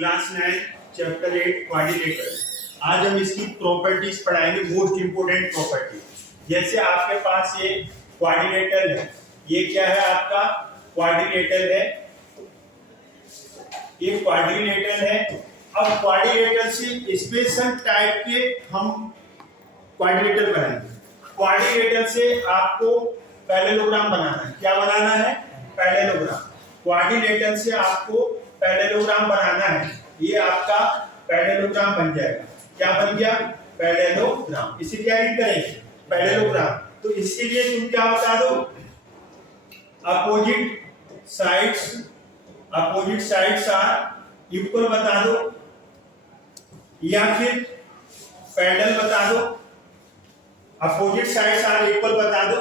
Class 9 chapter 8 quadrilateral. आज हम इसकी प्रॉपर्टीज पढ़ाएंगे, मोस्ट इंपोर्टेंट प्रॉपर्टी। जैसे आपके पास ये क्वाड्रिलेटरल है, ये क्या है आपका क्वाड्रिलेटरल है, ये क्वाड्रिलेटरल है। अब क्वाड्रिलेटरल से स्पेशल टाइप के हम क्वाड्रिलेटरल बनाएंगे। क्वाड्रिलेटरल से आपको पैरेललोग्राम बनाना है। क्या बनाना है? पैरेललोग्राम। क्वाड्रिलेटरल से आपको पैरेललोग्राम बनाना है। ये आपका पैरेललोग्राम बन जाएगा। क्या बन गया? पैरेललोग्राम। इसे क्या रीड करेंगे? पैरेललोग्राम। तो इसके लिए तुम क्या बता दो? अपोजिट साइड्स आर इक्वल बता दो, या फिर पैरेलल बता दो। अपोजिट साइड्स आर इक्वल बता दो,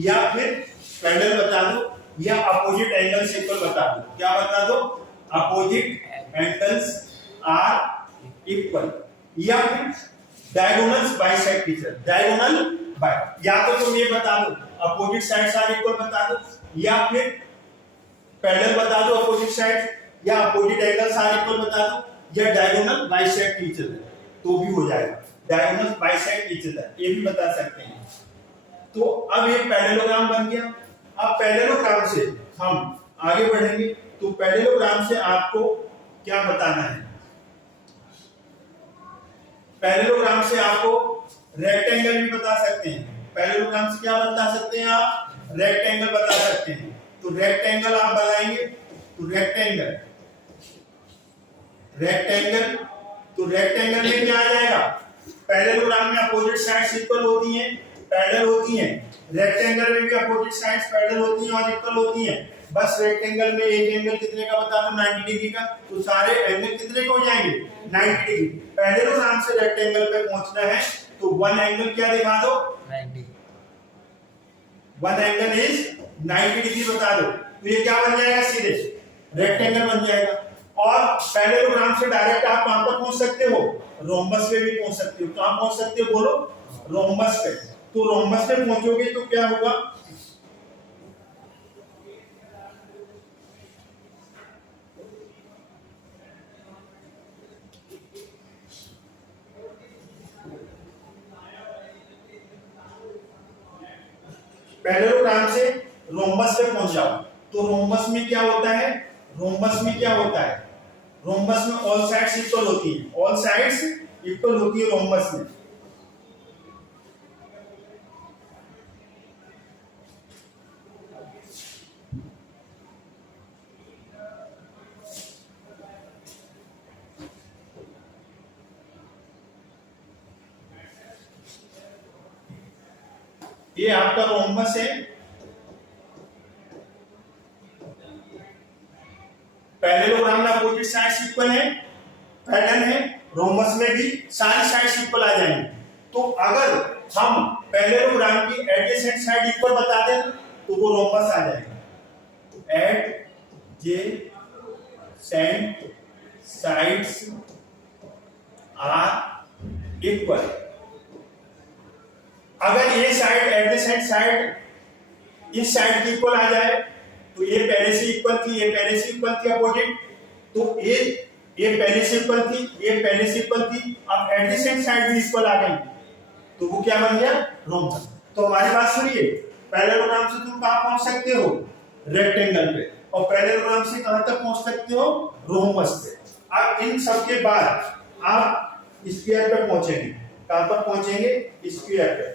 या फिर पैरेलल बता दो, या अपोजिट एंगल्स इक्वल बता दो। क्या बता दो? अपोजिट एंगल्स आर इक्वल, या फिर diagonals bisect each other. Diagonal by, या तो तुम ये बता दो अपोजिट साइड्स आर इक्वल बता दो, या फिर पैरेलल बता दो अपोजिट साइड्स, या अपोजिट एंगल्स आर इक्वल बता दो, या डायगोनल बाइसेक्ट ईच अदर, तो भी हो जाएगा। डायगोनल बाइसेक्ट ईच अदर ये भी बता सकते हैं। तो अब ये पैरेललोग्राम बन गया। अब पैरेललोग्राम से हम आगे बढ़ेंगे। तो पैरेललोग्राम से आपको क्या बताना है? पैरेललोग्राम से आपको रेक्टेंगल भी बता सकते हैं। पैरेललोग्राम से क्या बता सकते हैं आप? रेक्टेंगल बता सकते हैं। तो रेक्टेंगल आप बनाएंगे, तो रेक्टेंगल तो रेक्टेंगल में क्या आ जाएगा? पैरेललोग्राम में अपोजिट साइड्स इक्वल होती हैं, पैरेलल होती हैं। रेक्टेंगल में भी अपोजिट साइड्स पैरेलल होती हैं और इक्वल होती हैं। बस रेक्टेंगल में एक एंगल कितने का बता दो? 90 डिग्री का। तो सारे एंगल कितने के हो जाएंगे? 90 डिग्री। पैरेललोग्राम से रेक्टेंगल पे पहुंचना है तो वन एंगल क्या दिखा दो? 90। वन एंगल इज 90 डिग्री बता दो। तो ये क्या बन जाएगा? सीधे रेक्टेंगल बन जाएगा। और पैरेललोग्राम से डायरेक्ट आप कहां पर पहुंच सकते हो? रोम्बस पे भी पहुंच सकते हो। कहां पहुंच सकते हो बोलो? रोम्बस पे। तो रोम्बस पे पहुंचोगे तो क्या होगा? पैरेललोग्राम से रोम्बस पे पहुंच जाओ। तो रोम्बस में क्या होता है? रोम्बस में ऑल साइड्स इक्वल होती है। ऑल साइड्स इक्वल होती है रोम्बस में। ये आपका रोम्बस है। पैरेललोग्राम में अपोजिट साइड्स इक्वल है, पैरेलल है। रोम्बस में भी सारी साइड्स इक्वल आ जाएंगी। तो अगर हम पैरेललोग्राम की एडजेसेंट साइड इक्वल बता दें तो वो रोम्बस आ जाएगा। Adjacent sides are equal. अगर ये साइड एडजेसेंट साइड इस साइड की इक्वल आ जाए तो ये पहले से इक्वल थी, ये पहले से इक्वल थी अपोजिट, तो ये पहले से इक्वल थी, ये पहले से इक्वल थी। अब एडजेसेंट साइड भी इक्वल आ गई तो वो क्या बन गया? रोम्बस। तो हमारी बात सुनिए, पैरेललोग्राम से तुम कहां पहुंच सकते हो? रेक्टेंगल पे। और पैरेललोग्राम से कहां तक पहुंच सकते हो? रोम्बस पे। अब इन सब के बाद आप स्फीयर पे पहुंचेंगे। कहां पर पहुंचेंगे? स्फीयर पे।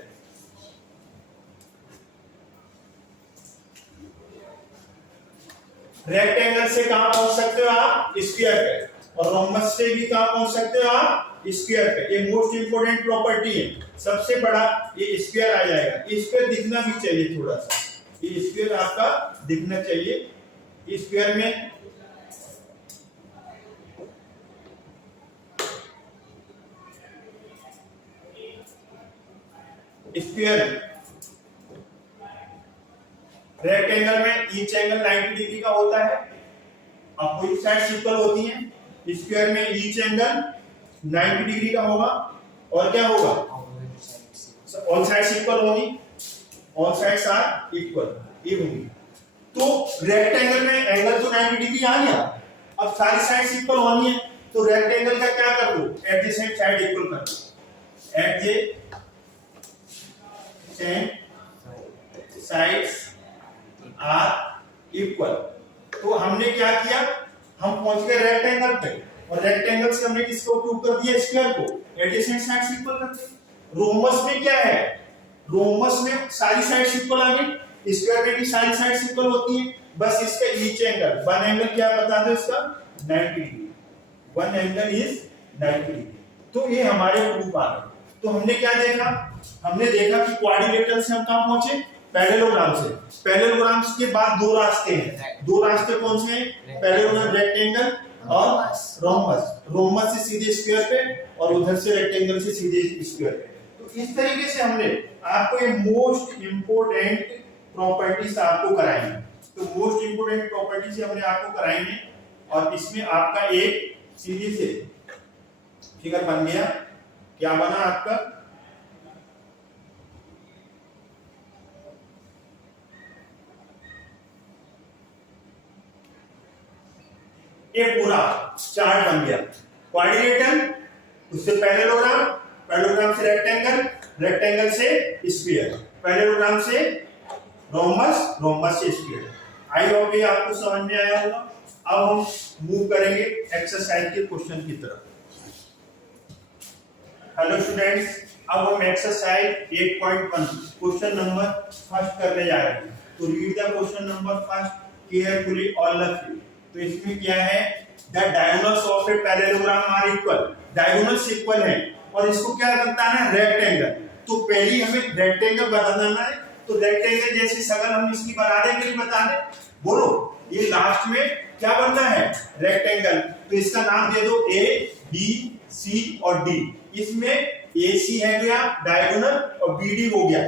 रेक्टेंगल से कहां पहुंच सकते हो आप? स्फीयर पे। और रोम्बस से भी कहां पहुंच सकते हो आप? स्फीयर पे। ये मोस्ट इंपोर्टेंट प्रॉपर्टी है। सबसे बड़ा ये स्फीयर आ जाएगा। स्फीयर दिखना भी चाहिए थोड़ा सा, ये स्फीयर आपका दिखना चाहिए। स्फीयर में रेक्टेंगल में ईच एंगल 90 डिग्री का होता है। अपोजिट साइड्स इक्वल होती हैं। स्क्वायर में ईच एंगल 90 डिग्री का होगा। और क्या होगा? ऑल साइड्स इक्वल होगी। ऑल साइड्स आर इक्वल, ये होगी। तो रेक्टेंगल में एंगल तो 90 डिग्री आ गया। अब सारी साइड्स इक्वल होनी है, तो रेक्टेंगल का क्या कर दो, एडजेसेंट साइड इक्वल कर दो, एडजेसेंट साइड्स आर इक्वल। तो हमने क्या किया, हम पहुंच गए रेक्टेंगल पे, और रेक्टेंगल से हमने किसको प्रूव कर दिया, स्क्वायर को, एडजेसेंट साइड्स इक्वल कर दिया। रोमस में क्या है, रोमस में सारी साइड्स इक्वल आ गई, स्क्वायर में भी सारी साइड्स इक्वल होती हैं, बस इसका ईच एंगल, वन एंगल क्या बता दो इसका, 90 degree, one angle is 90 degree. तो ये हमारे प्रूफ आ गए। तो हमने क्या देखा, हमने देखा कि क्वाड्रिलेटरल से हम कहां पहुंचे, पैरेललोग्राम से। पैरेललोग्राम के बाद दो रास्ते हैं, दो रास्ते कौन से हैं, पैरेललोग्राम, रेक्टेंगल और रोमस। रोमस से सीधे स्क्वायर पे, और उधर से रेक्टेंगल से सीधे स्क्वायर पे। तो इस तरीके से हमने आपको ये मोस्ट इंपोर्टेंट प्रॉपर्टीज आपको कराएंगे। तो मोस्ट इंपोर्टेंट प्रॉपर्टीज हमने आपको कराएंगे, और इसमें आपका एक सीधे से फिगर बन गया। क्या बना आपका, ये पूरा चार्ट बन गया, क्वाड्रिलेटरल, उससे पैरेललोग्राम, पैरेललोग्राम से रेक्टेंगल, रेक्टेंगल से स्फीयर, पैरेललोग्राम से रोमस, रोमस से स्फीयर। आई होप ये आपको समझ में आया होगा। अब हम मूव करेंगे एक्सरसाइज के क्वेश्चन की तरफ। हेलो स्टूडेंट्स, अब हम एक्सरसाइज 8.1 क्वेश्चन नंबर फर्स्ट करने जा रहे हैं। तो read the question number first carefully all the three. तो इसमें क्या है, the diagonals of a parallelogram are equal, diagonals equal है, और इसको क्या बताना है, रेक्टेंगल। तो पहले हमें रेक्टेंगल बताना है, तो रेक्टेंगल जैसी शक्ल हम इसकी बना देंगे, नहीं बता दे, बोलो ये लास्ट में क्या बनना है, रेक्टेंगल। तो इसका नाम दे दो ए बी सी और डी। इसमें ए सी है गया डायगोनल, और बी डी हो गया।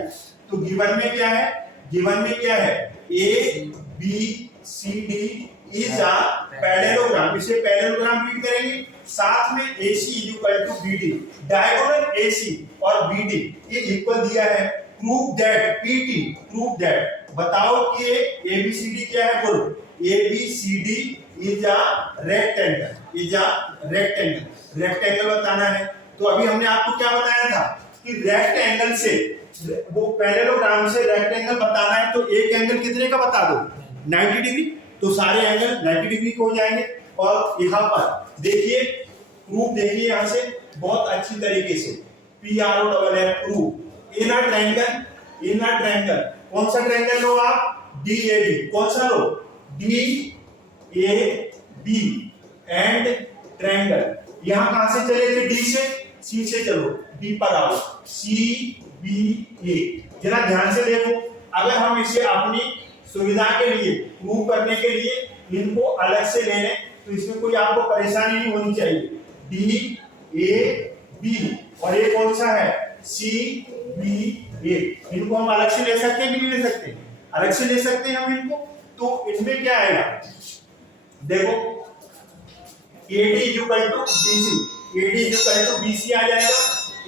तो गिवन में क्या है, गिवन में क्या है, A B C D is a parallelogram. इसे पैरेललोग्राम रीड करेंगे, साथ में AC equal to BD, diagonal AC और BD ये इक्वल दिया है। Prove that PT, prove that, बताओ कि ABCD क्या है, बोलो ABCD is a rectangle, is a rectangle, rectangle बताना है। तो अभी हमने आपको क्या बताया था कि रेक्टेंगल से, वो पैरेललोग्राम से रेक्टेंगल बताना है, तो एक एंगल कितने का बता दो, 90 डिग्री। तो सारे एंगल 90 डिग्री के हो जाएंगे। और यहाँ पर देखिए प्रूफ, देखिए यहाँ से बहुत अच्छी तरीके से PROFF proof, in a triangle, in a triangle, कौन सा ट्रायंगल लो आप, DAB, कौन सा लो, DAB एंड ट्रायंगल। यहाँ कहां से चले थे, D से, C से चलो, D पर आओ, CBA। जरा ध्यान से देखो, अगर हम इसे अपनी सुविधा के लिए, प्रूव करने के लिए इनको अलग से ले लें, तो इसमें कोई आपको परेशानी नहीं होनी चाहिए। D A B और ये कौन सा है, C B A। इनको हम अलग से ले सकते हैं कि नहीं ले सकते, अलग से ले सकते हैं हम इनको। तो इनमें क्या आएगा, देखो AD equal to BC, AD equal to BC आ जाएगा,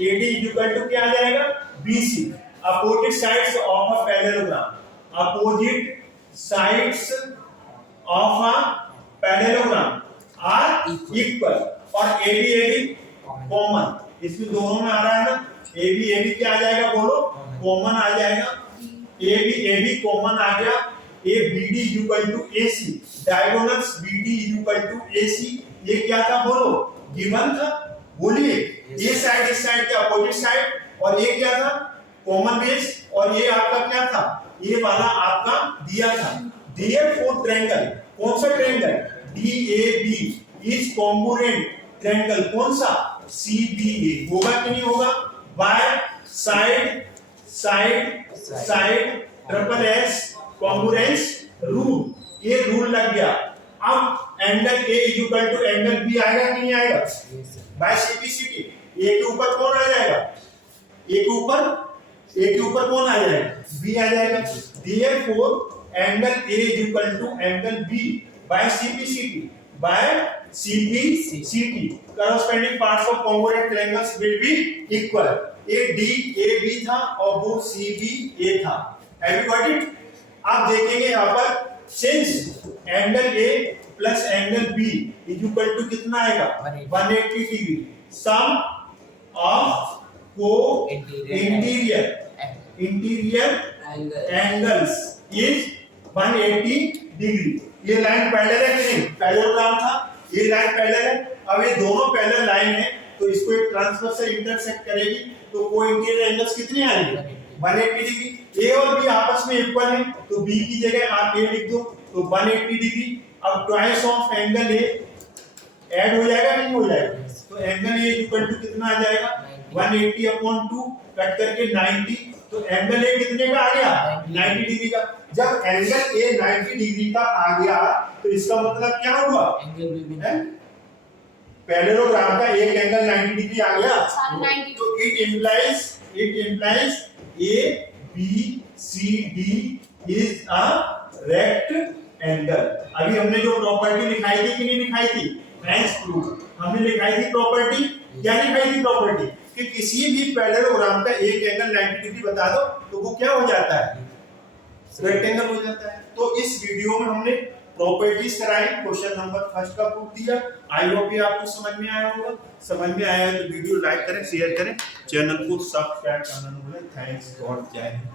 AD इक्वल टू क्या आ जाएगा, BC। Opposite sides of a parallelogram, opposite sides of a parallelogram are equal, और AB कॉमन, इसमें दोनों में आ रहा है ना, AB क्या आ जाएगा, बोलो कॉमन आ जाएगा, AB कॉमन आ गया। BD equal to AC, diagonals BD equal to AC, ये क्या था, बोलो गिवन था, बोलिए ये साइड इस साइड के अपोजिट साइड, और ये क्या था, कॉमन बेस, और ये आपका क्या था, ये वाला आपका दिया था। Therefore ट्रायंगल, कौन सा triangle, DAB is congruent triangle, कौन सा, CBA होगा कि नहीं होगा, by side side side triple S congruence rule, ये रूल लग गया। अब angle A equal to angle B आएगा कि नहीं आएगा, बाय CPCT। A के ऊपर कौन आ जाएगा, A के ऊपर कौन आ जाएगा, B आ जाएगा। Therefore angle A equal to angle B by CPCT, by CPCT corresponding parts of congruent triangles will be equal। ये DAB था और वो CBA था। Have you got it? आप देखेंगे यहाँ पर since angle A plus angle B is equal to कितना आएगा 180 degree. Sum of co interior angles is 180 degree. ये लाइन पैरेलल है कि नहीं? पैरेललोग्राम था, ये लाइन पैरेलल है। अब ये दोनों पैरेलल लाइन है तो इसको एक ट्रांसवर्स से इंटरसेक्ट करेगी तो को इंटीरियर एंगल्स कितने आएंगे 180 डिग्री। ए और बी आपस में इक्वल है तो बी की जगह आप ए लिख दो तो 180 डिग्री। अब twice of angle A add हो जाएगा नहीं हो जाएगा? तो एंगल ए इक्वल टू कितना आ जाएगा 180/2 कट करके 90। तो एंगल ए कितने का आ गया 90 डिग्री का। जब एंगल ए 90 डिग्री का आ गया तो इसका मतलब क्या हुआ एंगल बी पैरेललोग्राम का एक एंगल 90 डिग्री आ गया। 90 तो it implies A B C D is a rectangle. अभी हमने जो प्रॉपर्टी लिखाई थी कि नहीं लिखाई थी फ्रेंड्स प्रूफ हमने लिखाई थी प्रॉपर्टी। क्या लिखाई थी प्रॉपर्टी कि किसी भी पैरेललोग्राम का एक एंगल 90 डिग्री बता दो तो वो क्या हो जाता है रेक्टेंगल हो जाता है। तो इस वीडियो में हमने प्रॉपर्टीज कराई, क्वेश्चन नंबर फर्स्ट का प्रूफ दिया। आई होप ये आपको समझ में आया होगा। समझ में आया है तो वीडियो लाइक करें, शेयर करें, चैनल को सब्सक्राइब करना न भूलें। थैंक्स गॉड, जय हिंद।